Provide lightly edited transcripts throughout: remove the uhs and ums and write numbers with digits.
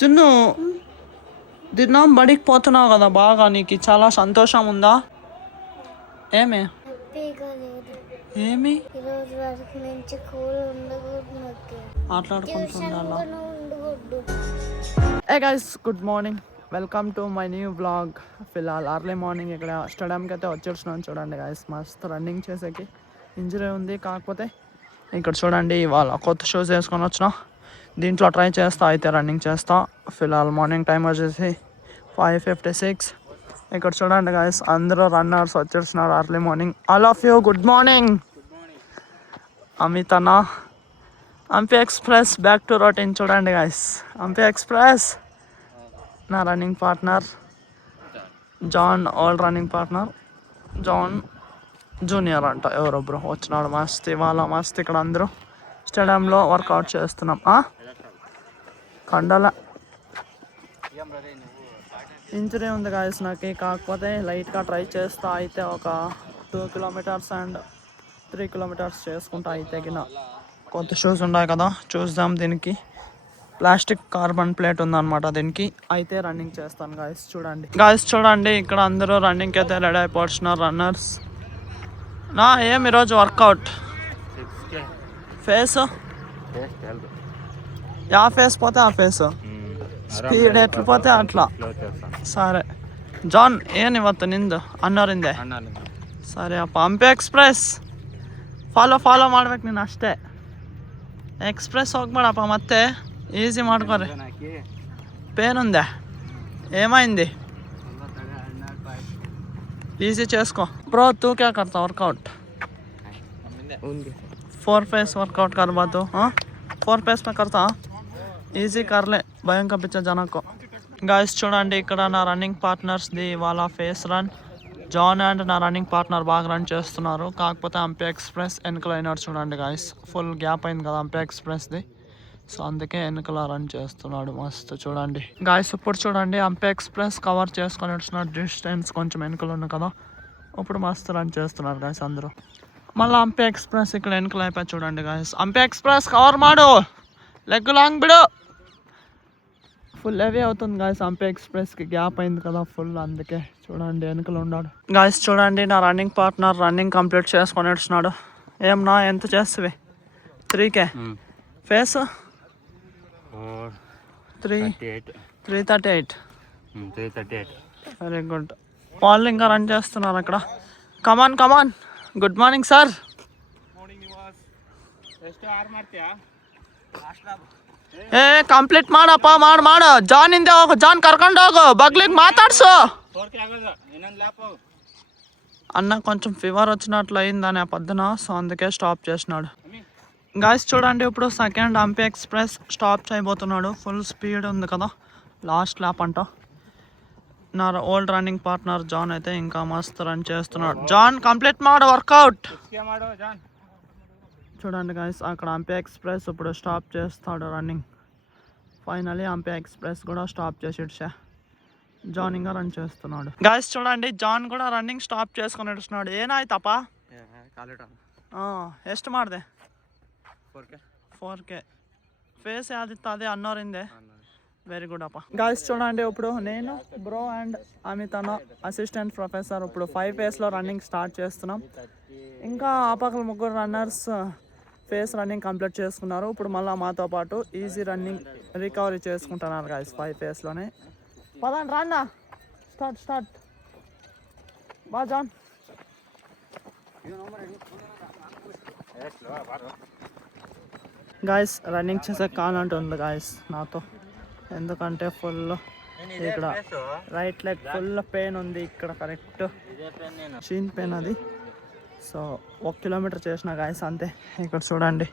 చిన్ను దినం బడికి పోతున్నావు కదా, బాగా నీకు చాలా సంతోషం ఉందా? ఏమి ఏమి మాట్లాడుకుంటున్నా? Hey guys, good morning, welcome to my new blog. ఫిల్హాల్ అర్లీ మార్నింగ్ ఇక్కడ స్టేడియంకి అయితే వచ్చేస్తున్నాను. చూడండి గైస్, మస్తు రన్నింగ్ చేసేకి ఇంజరీ ఉంది. కాకపోతే ఇక్కడ చూడండి, ఇవాళ కొత్త షూస్ వేసుకొని వచ్చిన. దీంట్లో ట్రై చేస్తా, అయితే రన్నింగ్ చేస్తా. ఫిల్హాల్ మార్నింగ్ టైం వచ్చేసి 5:56. ఇక్కడ చూడండి గైస్, అందరూ రన్నర్స్ వచ్చేస్తున్నారు early morning. All of you good morning. Amit అన్న, Hampi express back to routine. చూడండి గైస్, హంపి ఎక్స్ప్రెస్ నా running partner John, old running partner John junior అంట ఎవరో బ్రో వచ్చినాడు. మస్త్ ఇవాళ మస్త్ ఇక్కడ అందరూ స్టేడియంలో వర్కౌట్ చేస్తున్నాం. కండల ఇంజరీ ఉంది గాయస్ నాకు, కాకపోతే లైట్గా ట్రై చేస్తా. అయితే ఒక 2 కిలోమీటర్స్ అండ్ 3 కిలోమీటర్స్ చేసుకుంటా. అయితే గిన కొత్త షూస్ ఉన్నాయి కదా, చూద్దాం. దీనికి ప్లాస్టిక్ కార్బన్ ప్లేట్ ఉందన్నమాట దీనికి. అయితే రన్నింగ్ చేస్తాను గాయస్. చూడండి ఇక్కడ అందరూ రన్నింగ్కి అయితే రెడీ అయిపోతున్నారు రన్నర్స్. నా ఏం ఈరోజు వర్కౌట్ ఫేస్ యా ఫేస్ పోతే ఆ ఫేస్, స్పీడ్ ఎట్లు పోతే అట్లా. సరే ಜಾನ್, ಏನು ಇವತ್ತು ನಿಂದು ಅನ್ನೋರಿಂದೆ? ಸರಿ ಅಪ್ಪ. ಹಂಪಿ ಎಕ್ಸ್ಪ್ರೆಸ್ ಫಾಲೋ ಮಾಡ್ಬೇಕು ನೀನು ಅಷ್ಟೇ. ಎಕ್ಸ್ಪ್ರೆಸ್ ಹೋಗ್ಬೇಡಪ್ಪ, ಮತ್ತೆ ఈజీ ಮಾಡ್ಕೊರಿ. పెయిన్ ఉందా? ఏమైంది? ఈజీ చేసుకో బ్రో. तू क्या करता वर्कआउट? 4 फेस वर्कआउट कर बात 4 फेस में करता. ఈజీ కర్లే, భయం కప్పించే జనకు. గాయస్ చూడండి, ఇక్కడ నా రన్నింగ్ పార్ట్నర్స్ది వాళ్ళ ఫేస్ రన్. జాన్ అండ్ నా రన్నింగ్ పార్ట్నర్ బాగా రన్ చేస్తున్నారు. కాకపోతే హంపి ఎక్స్ప్రెస్ వెనకల అయినాడు. చూడండి గాయస్, ఫుల్ గ్యాప్ అయింది కదా హంపి ఎక్స్ప్రెస్ది, సో అందుకే వెనకల రన్ చేస్తున్నాడు. మస్తు చూడండి గాయస్. ఇప్పుడు చూడండి, హంపి ఎక్స్ప్రెస్ కవర్ చేసుకొని వస్తున్నాడు. డిస్టెన్స్ కొంచెం వెనకలు ఉంది కదా, ఇప్పుడు మస్తు రన్ చేస్తున్నారు గాయస్ అందరూ. మళ్ళీ హంపి ఎక్స్ప్రెస్ ఇక్కడ వెనకలు అయిపోయి. చూడండి గాయస్, హంపి ఎక్స్ప్రెస్ కవర్ మాడు, లెగ్ లాంగ్ బిడు. ఫుల్ హెవీ అవుతుంది గాయస్, హంపి ఎక్స్ప్రెస్కి గ్యాప్ అయింది కదా ఫుల్, అందుకే చూడండి వెనకలు ఉన్నాడు. గాయస్ చూడండి, నా రన్నింగ్ పార్ట్నర్ రన్నింగ్ కంప్లీట్ చేసుకొని వస్తున్నాడు. ఏమన్నా ఎంత చేస్తావి? 3K face 338. Very good. వాళ్ళు ఇంకా రన్ చేస్తున్నారు అక్కడ. కమాన్. Good morning sir. ಏ ಕಂಪ್ಲೀಟ್ ಮಾಡಪ್ಪ, ಮಾಡು. ಜಾನ್ ಹಿಂದೆ ಹೋಗು, ಜಾನ್ ಕರ್ಕೊಂಡು ಹೋಗು, ಬಗ್ಲಿಗೆ మాట్లాడ్సు. అన్న కొంచెం ఫీవర్ వచ్చినట్లు అయిందని ఆ పొద్దున, సో అందుకే స్టాప్ చేసినాడు. గాయస్ చూడండి, ఇప్పుడు సెకండ్ హంపి ఎక్స్ప్రెస్ స్టాప్ చేయబోతున్నాడు. ఫుల్ స్పీడ్ ఉంది కదా, లాస్ట్ ల్యాప్ అంట. నా ఓల్డ్ రన్నింగ్ పార్ట్నర్ జాన్ అయితే ఇంకా మస్తు రన్ చేస్తున్నాడు. జాన్ కంప్లీట్ మాడు వర్కౌట్. చూడండి గాయస్, అక్కడ హంపి ఎక్స్ప్రెస్ ఇప్పుడు స్టాప్ చేస్తాడు రన్నింగ్. ఫైనలీ హంపి ఎక్స్ప్రెస్ కూడా స్టాప్ చేసి జాన్ ఇంకా రన్ చేస్తున్నాడు. గాయస్ చూడండి, జాన్ కూడా రన్నింగ్ స్టాప్ చేసుకొని నడుస్తున్నాడు. ఏనాಯ್ತಪ್ಪ? ಎಷ್ಟು ಮಾಡಿದೆ? 4K ఫేస్ యాదిತ್ತು అదే అన్నోరిందే. వెరీ గుడ్ అప్ప. గాయస్ చూడండి, ఇప్పుడు నేను బ్రో అండ్ అమిత్ అన్న అసిస్టెంట్ ప్రొఫెసర్ ఇప్పుడు 5 ఫేస్లో రన్నింగ్ స్టార్ట్ చేస్తున్నాం. ఇంకా ఆ పక్కల 3 రన్నర్స్ ఫేస్ రన్నింగ్ కంప్లీట్ చేసుకున్నారు. ఇప్పుడు మళ్ళీ మాతో పాటు ఈజీ రన్నింగ్ రికవరీ చేసుకుంటున్నారు గాయస్ 5 ఫేస్లోనే. పదండి రాన్నా, స్టార్ట్ బా జాన్. గాయస్ రన్నింగ్ చేసే కానంటుంది గాయస్ నాతో, ఎందుకంటే ఫుల్ ఇక్కడ రైట్ లెగ్ ఫుల్ పెయిన్ ఉంది. ఇక్కడ కరెక్ట్ షీన్ పెయిన్ అది. సో 1 కిలోమీటర్ చేసిన గాయస్ అంతే. ఇక్కడ చూడండి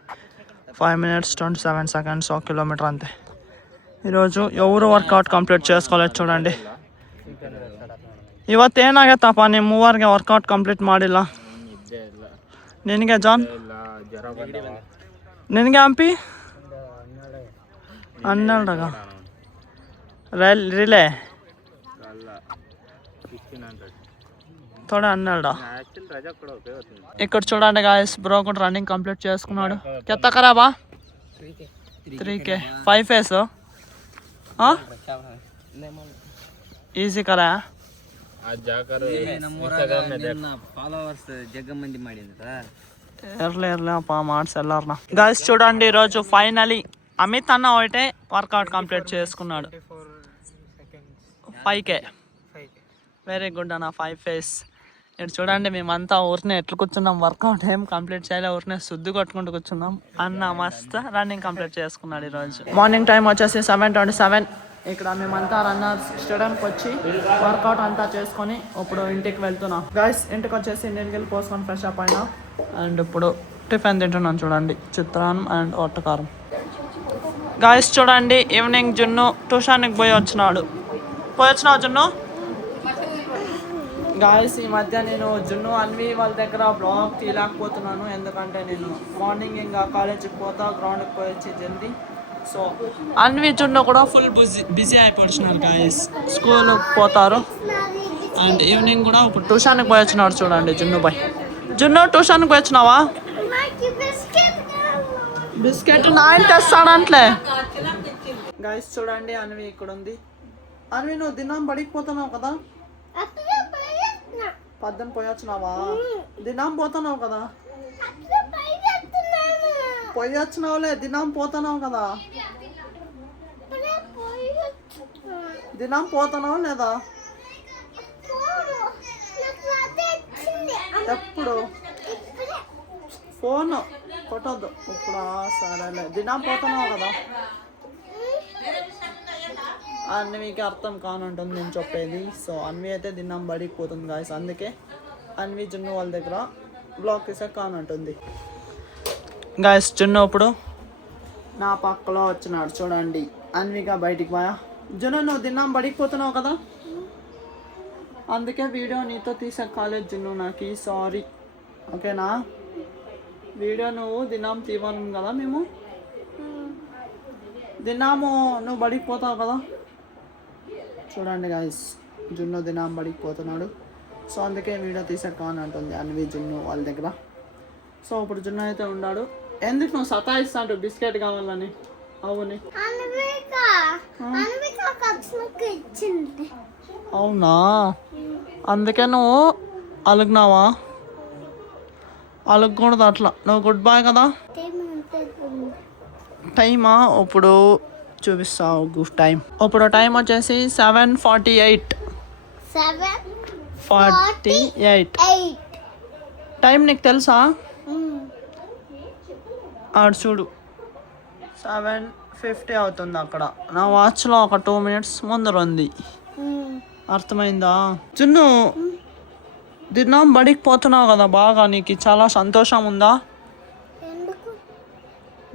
5 minutes 27 seconds 1 కిలోమీటర్ అంతే. ఈరోజు ఎవరు వర్కౌట్ కంప్లీట్ చేసుకోలేదు చూడండి. ಇವತ್ತೇನಾಗೈತಪ್ಪ ನಿಮ್ಮ ಮೂವರಿಗೆ ವರ್ಕೌಟ್ ಕಂಪ್ಲೀಟ್ ಮಾಡಿಲ್ಲ? ನಿನಗೆ ಜಾನ್, ನಿನಗೆ ಹಂಪಿ 12 ರಿಲೇ थोड़ा 12. ఇక్కడ చూడండి గాయస్, బ్రో కూడా రన్నింగ్ కంప్లీట్ చేసుకున్నాడు. కెత్త ఖరాబా? 3K 5 ఫేస్ हाँ ಈಸಿ ಕರ आज जाकर इंस्टाग्राम में देख ఫాలోవర్స్ జగ్గ మంది ಮಾಡಿದ್ರ ఇర్లే అప్ప మార్క్స్ వెళ్ళారనా గైస్ చూడండి ఈరోజు ఫైనలీ అమిత్ అన్న ఒకటే వర్కౌట్ కంప్లీట్ చేసుకున్నాడు 5K వెరీ గుడ్ అన్న 5 ఫేస్ ఇక్కడ చూడండి మేమంతా ఊరినే ఎట్లా కూర్చున్నాం వర్కౌట్ ఏం కంప్లీట్ చేయలే ఊరినే శుద్ధి కొట్టుకుంటూ కూర్చున్నాం అన్న మస్త్ రన్నింగ్ కంప్లీట్ చేసుకున్నాడు ఈరోజు మార్నింగ్ టైం వచ్చేసి 7:27 ఇక్కడ మేమంతా రన్నర్స్ స్టేడియంకి వచ్చి వర్కౌట్ అంతా చేసుకొని ఇప్పుడు ఇంటికి వెళ్తున్నాం గైస్ ఇంటికి వచ్చేసి నీళ్ళు పోసుకొని ఫ్రెష్ అప్ అయినా అండ్ ఇప్పుడు టిఫిన్ తింటున్నాను చూడండి చిత్రాన్నం అండ్ ఒట్టకారం గైస్ చూడండి ఈవినింగ్ జున్ను ట్యూషన్కి పోయి వచ్చినావు జున్ను గాయస్ ఈ మధ్య నేను జున్ను అన్వి వాళ్ళ దగ్గర బ్లాగ్ తీయలేకపోతున్నాను ఎందుకంటే నేను మార్నింగ్ ఇంకా కాలేజీకి పోతా గ్రౌండ్కి పోయి వచ్చి జల్దీ సో అన్వి జున్ను కూడా ఫుల్ బిజీ అయిపోతున్నారు గాయస్ స్కూల్కి పోతారు అండ్ ఈవినింగ్ కూడా ఇప్పుడు ట్యూషన్కి పోయి వచ్చినాడు చూడండి జున్ను ట్యూషన్కి పోయి వచ్చినావా బిస్కెట్ నాయన తెస్తాడంట్లే గాయస్ చూడండి అన్వి ఇక్కడ ఉంది అన్వి నువ్వు దినం బడికి పోతున్నావు కదా పద్దెన పోయొచ్చినావా దినం పోతున్నావు కదా పోయొచ్చినావులే దినం పోతున్నావు కదా దినం పోతున్నావు లేదా ఎప్పుడు ఫోన్ కొట్టొద్దు ఇప్పుడు సరేలే దినం పోతున్నావు కదా అన్వికి అర్థం కానుంటుంది నేను చెప్పేది సో అన్వి అయితే దినం బడికి పోతుంది గాయస్ అందుకే అన్వి జున్ను వాళ్ళ దగ్గర బ్లాక్ తీసే కానుంటుంది గాయస్ జున్ను ఇప్పుడు నా పక్కలో వచ్చినాడు చూడండి అన్విగా బయటికి పోయా జున్ను నువ్వు దినం బడికి పోతున్నావు కదా అందుకే వీడియో నీతో తీసే కాలేజ్ జున్ను నాకు సారీ ఓకేనా వీడియో నువ్వు దినం తీవను కదా మేము దినాము నువ్వు బడికి పోతావు కదా చూడండి గాయస్ జున్ను దినం బడికి పోతున్నాడు సో అందుకే వీడియో తీసాక అని అంటుంది అన్వి జున్ను వాళ్ళ దగ్గర సో ఇప్పుడు జున్ను అయితే ఉన్నాడు ఎందుకు నువ్వు సతాయిస్తాంటు బిస్కెట్ కావాలని అవుని అవునా అందుకే నువ్వు అలుగునావా అలుగకూడదు అట్లా నువ్వు గుడ్ బాయ్ కదా టైమా ఇప్పుడు చూపిస్తావు టైం ఇప్పుడు టైం వచ్చేసి 7:48 టైం నీకు తెలుసా ఆడు చూడు 7:50 అవుతుంది అక్కడ నా వాచ్లో ఒక 2 minutes ముందర ఉంది అర్థమైందా జున్ను దినం బడికి పోతున్నావు కదా బాగా నీకు చాలా సంతోషం ఉందా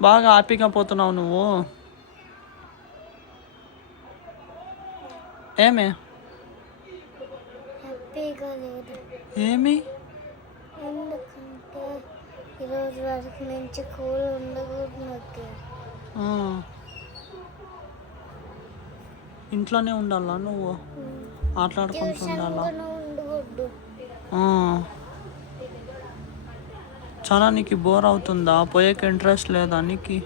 బాగా హ్యాపీగా పోతున్నావు నువ్వు ఏమి ఏమి ఈరోజు వరకు నుంచి కూల్ ఉండకూడదు ఇంట్లోనే ఉండాలా నువ్వు ఆటలాడుకుంటూ ఉండాలా చాలా నీకు బోర్ అవుతుందా పోయేకి ఇంట్రెస్ట్ లేదా నీకు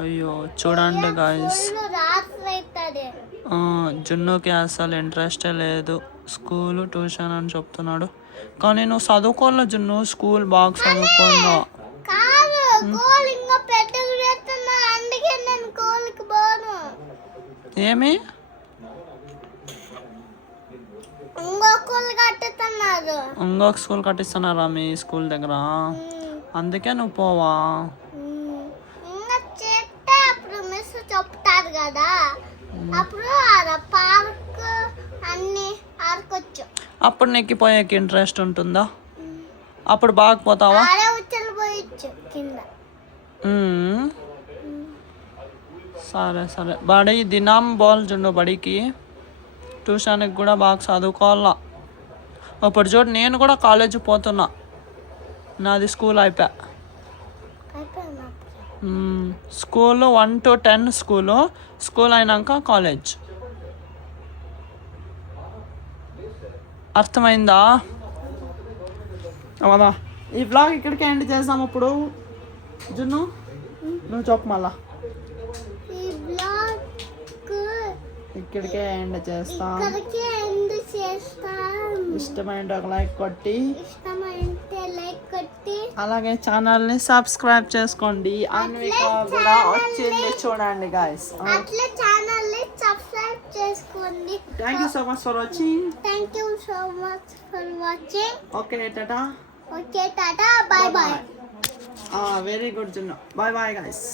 అయ్యో చూడండి గాయస్ జున్నుకి అసలు ఇంట్రెస్టే లేదు స్కూల్ ట్యూషన్ అని చెప్తున్నాడు కానీ నువ్వు చదువుకోవాలి జున్ను స్కూల్ బాగా చదువుకోండా ఏమి ఇంకొక స్కూల్ కట్టిస్తున్నారా మీ స్కూల్ దగ్గర అందుకే నువ్వు పోవా చెప్తారు కదా అప్పుడు పార్క్ అన్ని ఆడుకోవచ్చు అప్పుడు నీకు పోయేకి ఇంట్రెస్ట్ ఉంటుందా అప్పుడు బాగా పోతావా సరే సరే బడి దినం బాల్ జుండు బడికి ట్యూషన్కి కూడా బాగా చదువుకోవాలా అప్పుడు చూడు నేను కూడా కాలేజీ పోతున్నా నాది స్కూల్ అయిపోయా స్కూల్ 1 to 10 స్కూల్ అయినాక కాలేజ్ అర్థమైందా అవదా ఈ బ్లాగ్ ఇక్కడికి ఎండ్ చేసాము ఇప్పుడు జున్ను నువ్వు చెప్పు మళ్ళా ఈ బ్లాగ్ ఇక్కడికే ఎండ్ చేస్తాం. ఇక్కడికి ఎండ్ చేస్తాం. ఇష్టమైన ఒక లైక్ కొట్టి ఇష్టమైతే లైక్ కొట్టి అలాగే ఛానల్ ని సబ్స్క్రైబ్ చేసుకోండి. అన్విక కూడా వచ్చింది చూడండి గైస్. అట్లా ఛానల్ ని సబ్స్క్రైబ్ చేసుకోండి. Thank you so much for watching. Thank you so much for watching. Okay tata. Okay tata, bye bye. Very good జున్ను. Bye bye guys.